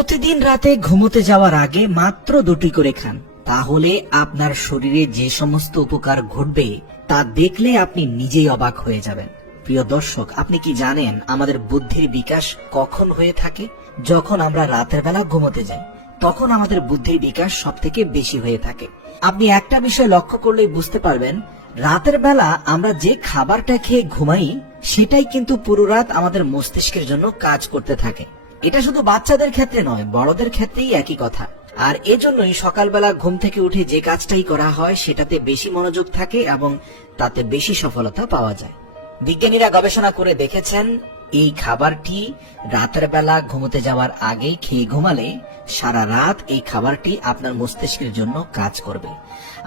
প্রতিদিন রাতে ঘুমোতে যাওয়ার আগে মাত্র 2টি করে খান, তাহলে আপনার শরীরে যে সমস্ত উপকার ঘটবে তা দেখলে আপনি নিজেই অবাক হয়ে যাবেন। প্রিয় দর্শক, আপনি কি জানেন আমাদের বুদ্ধির বিকাশ কখন হয়ে থাকে? যখন আমরা রাতের বেলা ঘুমোতে যাই, তখন আমাদের বুদ্ধির বিকাশ সব থেকে বেশি হয়ে থাকে। আপনি একটা বিষয় লক্ষ্য করলেই বুঝতে পারবেন, রাতের বেলা আমরা যে খাবারটা খেয়ে ঘুমাই সেটাই কিন্তু পুরো রাত আমাদের মস্তিষ্কের জন্য কাজ করতে থাকে। এটা শুধু বাচ্চাদের ক্ষেত্রে নয়, বড়দের ক্ষেত্রেই একই কথা। আর এজন্যই সকালবেলা ঘুম থেকে উঠে যে কাজটাই করা হয় সেটাতে বেশি মনোযোগ থাকে এবং তাতে বেশি সফলতা পাওয়া যায়। বিজ্ঞানীরা গবেষণা করে দেখেছেন, এই খাবারটি রাতের বেলা ঘুমোতে যাওয়ার আগেই খেয়ে ঘুমালে সারা রাত এই খাবারটি আপনার মস্তিষ্কের জন্য কাজ করবে।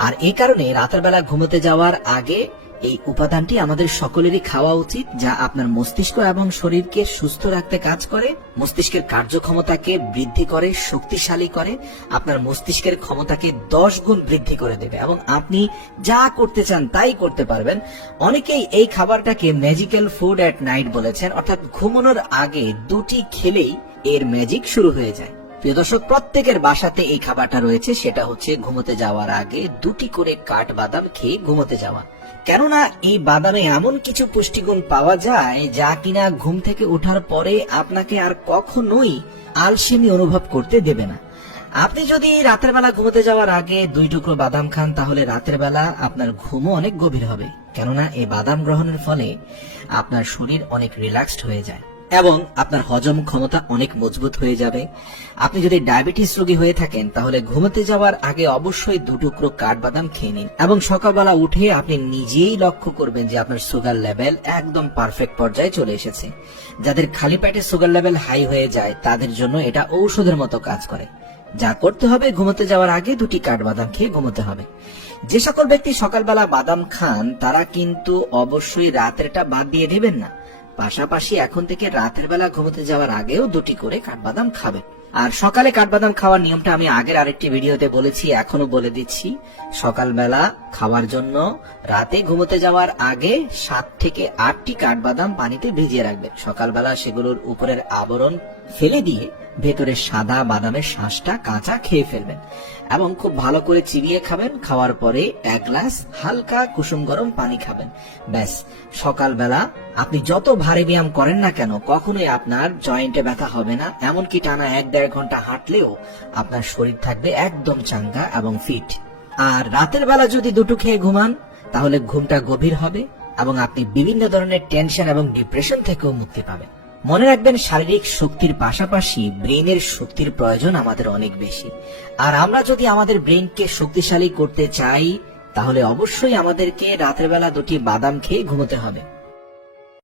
আর এই কারণে রাতের বেলা ঘুমোতে যাওয়ার আগে এই উপাদানটি আমাদের সকলেরই খাওয়া উচিত, যা আপনার মস্তিষ্ক এবং শরীরকে সুস্থ রাখতে কাজ করে, মস্তিষ্কের কার্যক্ষমতাকে বৃদ্ধি করে, শক্তিশালী করে, আপনার মস্তিষ্কের ক্ষমতাকে 10 গুণ বৃদ্ধি করে দেবে এবং আপনি যা করতে চান তাই করতে পারবেন। অনেকেই এই খাবারটাকে ম্যাজিক্যাল ফুড এট নাইট বলেছেন, অর্থাৎ ঘুমানোর আগে 2টি খেলেই এর ম্যাজিক শুরু হয়ে যায়। প্রিয় দর্শক, প্রত্যেকের বাসাতে এই খাবারটা রয়েছে, সেটা হচ্ছে ঘুমোতে যাওয়ার আগে 2টি করে কাঠবাদাম খেয়ে ঘুমোতে যাওয়া। কেননা এই বাদামে এমন কিছু পুষ্টিগুণ পাওয়া যায় যা কিনা ঘুম থেকে ওঠার পরে আপনাকে আর কখনোই আলসেমি অনুভব করতে দেবে না। আপনি যদি রাতের বেলা ঘুমোতে যাওয়ার আগে 2 টুকরো বাদাম খান, তাহলে রাতের বেলা আপনার ঘুমও অনেক গভীর হবে, কেননা এই বাদাম গ্রহণের ফলে আপনার শরীর অনেক রিল্যাক্সড হয়ে যায় এবং আপনার হজম ক্ষমতা অনেক মজবুত হয়ে যাবে। আপনি যদি ডায়াবেটিস রোগী হয়ে থাকেন, তাহলে ঘুমোতে যাওয়ার আগে অবশ্যই 2 টুকরো কাঠবাদাম খেয়ে নিন এবং সকালবেলা উঠে আপনি নিজেই লক্ষ্য করবেন যে আপনার সুগার লেভেল একদম পারফেক্ট পর্যায়ে চলে এসেছে। যাদের খালি পেটে সুগার লেভেল হাই হয়ে যায় তাদের জন্য এটা ঔষধের মতো কাজ করে। যা করতে হবে, ঘুমোতে যাওয়ার আগে 2টি কাঠবাদাম খেয়ে ঘুমোতে হবে। যে সকল ব্যক্তি সকালবেলা বাদাম খান তারা কিন্তু অবশ্যই রাতেরটা বাদ দিয়ে দেবেন না, পাশাপাশি এখন থেকে রাতের বেলা ঘুমোতে যাওয়ার আগেও 2টি করে কাঠবাদাম খাবেন। আর সকালে কাঠবাদাম খাওয়ার নিয়মটা আমি আগের আরেকটি ভিডিওতে বলেছি, এখনো বলে দিচ্ছি। সকালবেলা খাওয়ার জন্য রাতে ঘুমোতে যাওয়ার আগে 7 থেকে 8টি কাঠবাদাম পানিতে ভিজিয়ে রাখবেন। সকালবেলা সেগুলোর উপরের আবরণ ফেলে দিয়ে ভেতরে সাদা বাদামের শাঁসটা কাঁচা খেয়ে ফেলবেন এবং খুব ভালো করে চিবিয়ে খাবেন। খাওয়ার পরে 1 গ্লাস হালকা কুসুম গরম পানি খাবেন। ব্যাস, সকালবেলা আপনি যত ভারী ব্যায়াম করেন না কেন কখনোই আপনার জয়েন্টে ব্যথা হবে না, এমনকি টানা 1-1.5 ঘন্টা হাঁটলেও আপনার শরীর থাকবে একদম চাঙ্গা এবং ফিট। আর রাতের বেলা যদি 2টো খেয়ে ঘুমান তাহলে ঘুমটা গভীর হবে এবং আপনি বিভিন্ন ধরনের টেনশন এবং ডিপ্রেশন থেকেও মুক্তি পাবেন। মনে রাখবেন, শারীরিক শক্তির পাশাপাশি ব্রেনের শক্তির প্রয়োজন আমাদের অনেক বেশি। আর আমরা যদি আমাদের ব্রেনকে শক্তিশালী করতে চাই তাহলে অবশ্যই আমাদেরকে রাতের বেলা 2টি বাদাম খেয়ে ঘুমোতে হবে।